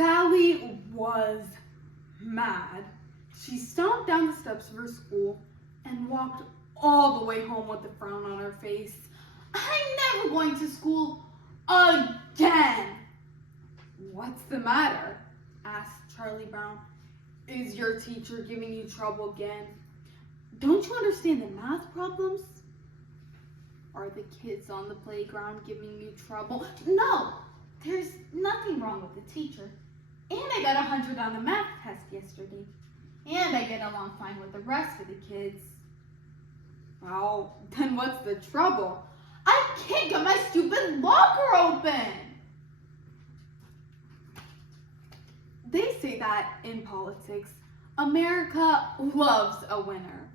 Sally was mad. She stomped down the steps of her school and walked all the way home with a frown on her face. "I'm never going to school again." "What's the matter?" asked Charlie Brown. "Is your teacher giving you trouble again? Don't you understand the math problems?" "Are the kids on the playground giving you trouble?" "No, there's nothing wrong with the teacher. And I got 100 on the math test yesterday. And I get along fine with the rest of the kids." "Well, then what's the trouble?" "I can't get my stupid locker open." They say that in politics, America loves a winner.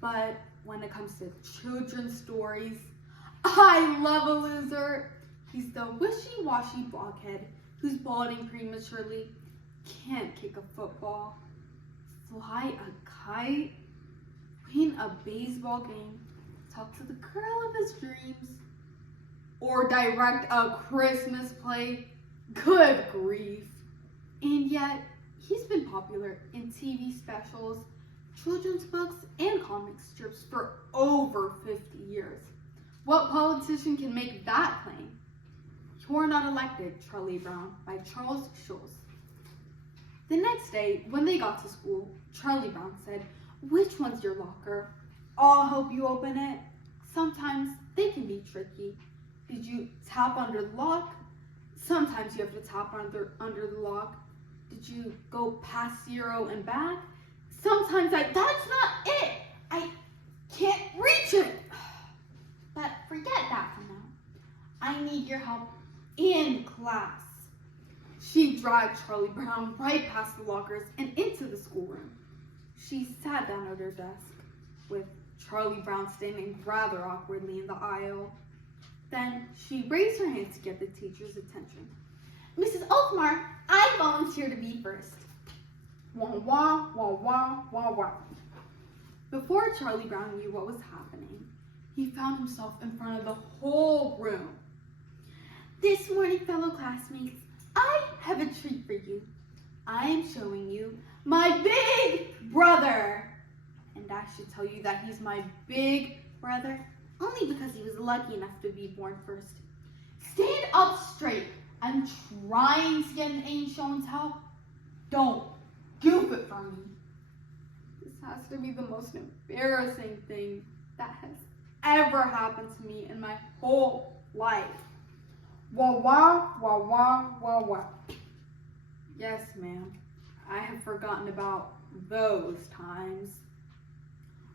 But when it comes to children's stories, I love a loser. He's the wishy-washy blockhead who's balding prematurely, can't kick a football, fly a kite, win a baseball game, talk to the girl of his dreams, or direct a Christmas play. Good grief. And yet, he's been popular in TV specials, children's books, and comic strips for over 50 years. What politician can make that claim? "You're Not Elected, Charlie Brown" by Charles Schulz. The next day, when they got to school, Charlie Brown said, "Which one's your locker? I'll help you open it." Sometimes they can be tricky. Did you tap under the lock? Sometimes you have to tap under the lock. Did you go past 0 and back? Sometimes that's not it. I can't reach it. But forget that for now. I need your help in class. She dragged Charlie Brown right past the lockers and into the schoolroom. She sat down at her desk, with Charlie Brown standing rather awkwardly in the aisle. Then she raised her hand to get the teacher's attention. "Mrs. Oakmar, I volunteer to be first." Wah, wah, wah, wah, wah, wah. Before Charlie Brown knew what was happening, he found himself in front of the whole room. "This morning, fellow classmates, I have a treat for you. I am showing you my big brother. And I should tell you that he's my big brother only because he was lucky enough to be born first. Stand up straight. I'm trying to get an A in show and tell. Don't goof it for me." This has to be the most embarrassing thing that has ever happened to me in my whole life. Wah, wah, wah, wah, wah, wah. Yes, ma'am. I have forgotten about those times.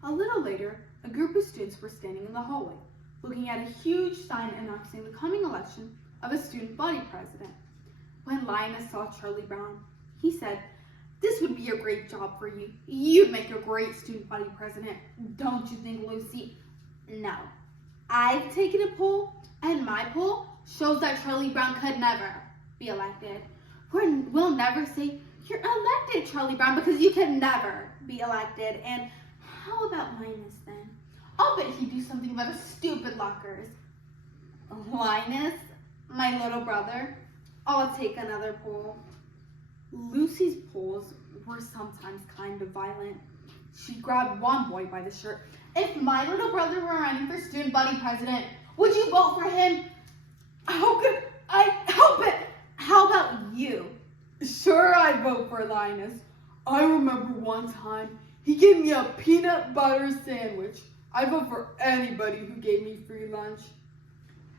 A little later, a group of students were standing in the hallway, looking at a huge sign announcing the coming election of a student body president. When Linus saw Charlie Brown, he said, "This would be a great job for you. You'd make a great student body president. Don't you think, Lucy?" "No. I've taken a poll, and my poll shows that Charlie Brown could never be elected." "We'll never say, 'You're elected, Charlie Brown,' because you could never be elected." "And how about Linus then? I'll bet he'd do something about the stupid lockers." "Linus, my little brother, I'll take another poll." Lucy's polls were sometimes kind of violent. She grabbed one boy by the shirt. "If my little brother were running for student body president, would you vote for him?" "How could I help it? How about you?" "Sure, I'd vote for Linus. I remember one time he gave me a peanut butter sandwich. I'd vote for anybody who gave me free lunch."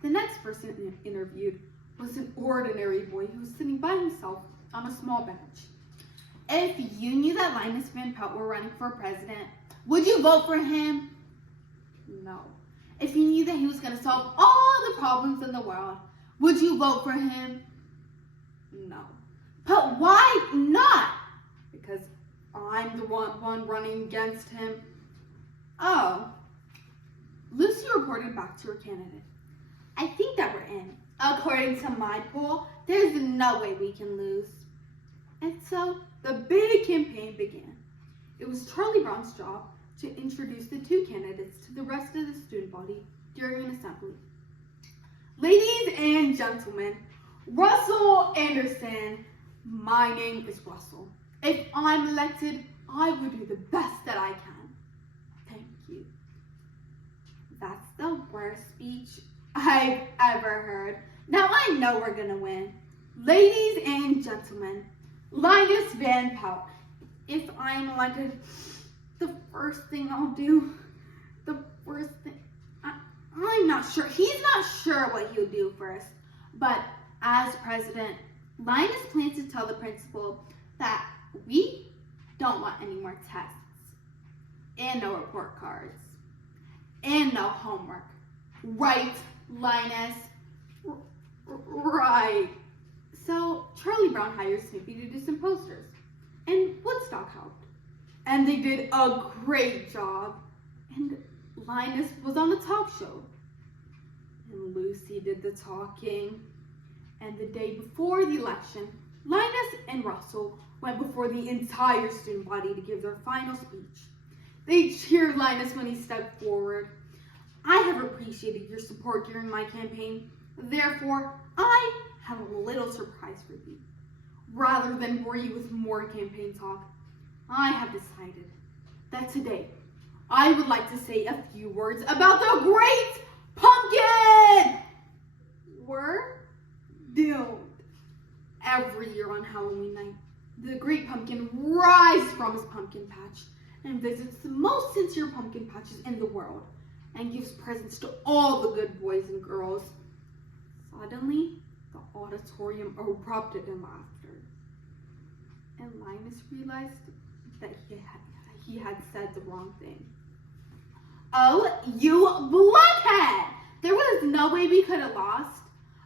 The next person interviewed was an ordinary boy who was sitting by himself on a small bench. "If you knew that Linus Van Pelt were running for president, would you vote for him?" "No." "If you knew that he was going to solve all the problems in the world, would you vote for him?" "No." "But why not?" "Because I'm the one running against him." "Oh." Lucy reported back to her candidate. "I think that we're in. According to my poll, there's no way we can lose." And so the big campaign began. It was Charlie Brown's job to introduce the two candidates to the rest of the student body during an assembly. "Ladies and gentlemen, Russell Anderson, My name is Russell. If I'm elected, I will do the best that I can. Thank you. That's the worst speech I've ever heard. Now I know we're gonna win. Ladies and gentlemen, Linus Van Pelt. If I'm elected, the first thing I'll do, I'm not sure. He's not sure what he'll do first. But as president, Linus plans to tell the principal that we don't want any more tests, and no report cards, and no homework. Right, Linus? Right. So Charlie Brown hires Snoopy to do some posters, and Woodstock helped. And they did a great job. And Linus was on the talk show. And Lucy did the talking. And the day before the election, Linus and Russell went before the entire student body to give their final speech. They cheered Linus when he stepped forward. I have appreciated your support during my campaign. Therefore, I have a little surprise for you. Rather than bore you with more campaign talk, I have decided that today I would like to say a few words about the Great Pumpkin! We're doomed. Every year on Halloween night, the Great Pumpkin rises from his pumpkin patch and visits the most sincere pumpkin patches in the world and gives presents to all the good boys and girls. Suddenly, the auditorium erupted in laughter, and Linus realized that he had said the wrong thing. Oh, you blockhead! There was no way we could have lost.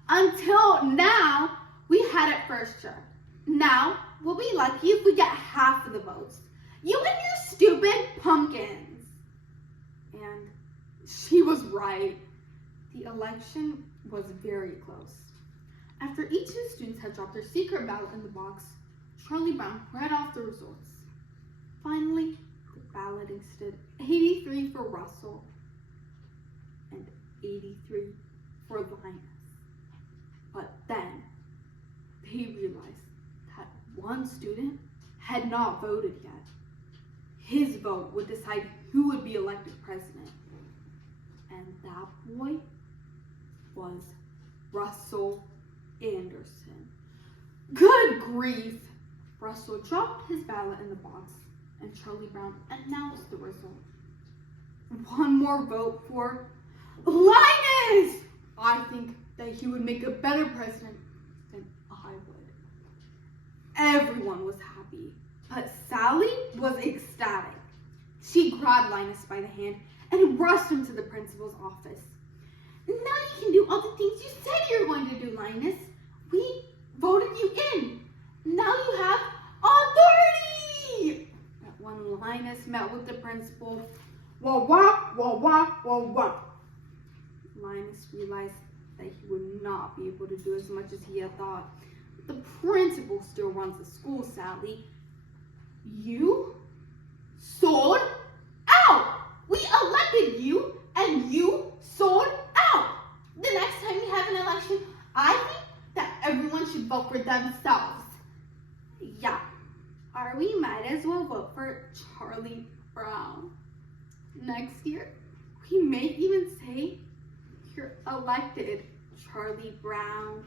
Until now, we had it first checked. Now, we'll be lucky if we get half of the votes. You and your stupid pumpkins. And she was right. The election was very close. After each of the students had dropped their secret ballot in the box, Charlie Brown read off the results. Finally, the balloting stood 83 for Russell and 83 for Linus. But then they realized that one student had not voted yet. His vote would decide who would be elected president. And that boy was Russell Anderson. Good grief! Russell dropped his ballot in the box, and Charlie Brown announced the result. One more vote for Linus! I think that he would make a better president than I would. Everyone was happy, but Sally was ecstatic. She grabbed Linus by the hand and rushed him to the principal's office. Now you can do all the things you said you were going to do, Linus. We voted you in. Now you have authority! But when Linus met with the principal, wah, wah, wah, wah, wah, wah. Linus realized that he would not be able to do as much as he had thought. The principal still runs the school, Sally. You sold out! We elected you, and you sold out! The next time we have an election, I think that everyone should vote for themselves. Yeah, or we might as well vote for Charlie Brown. Next year, we may even say you're elected, Charlie Brown.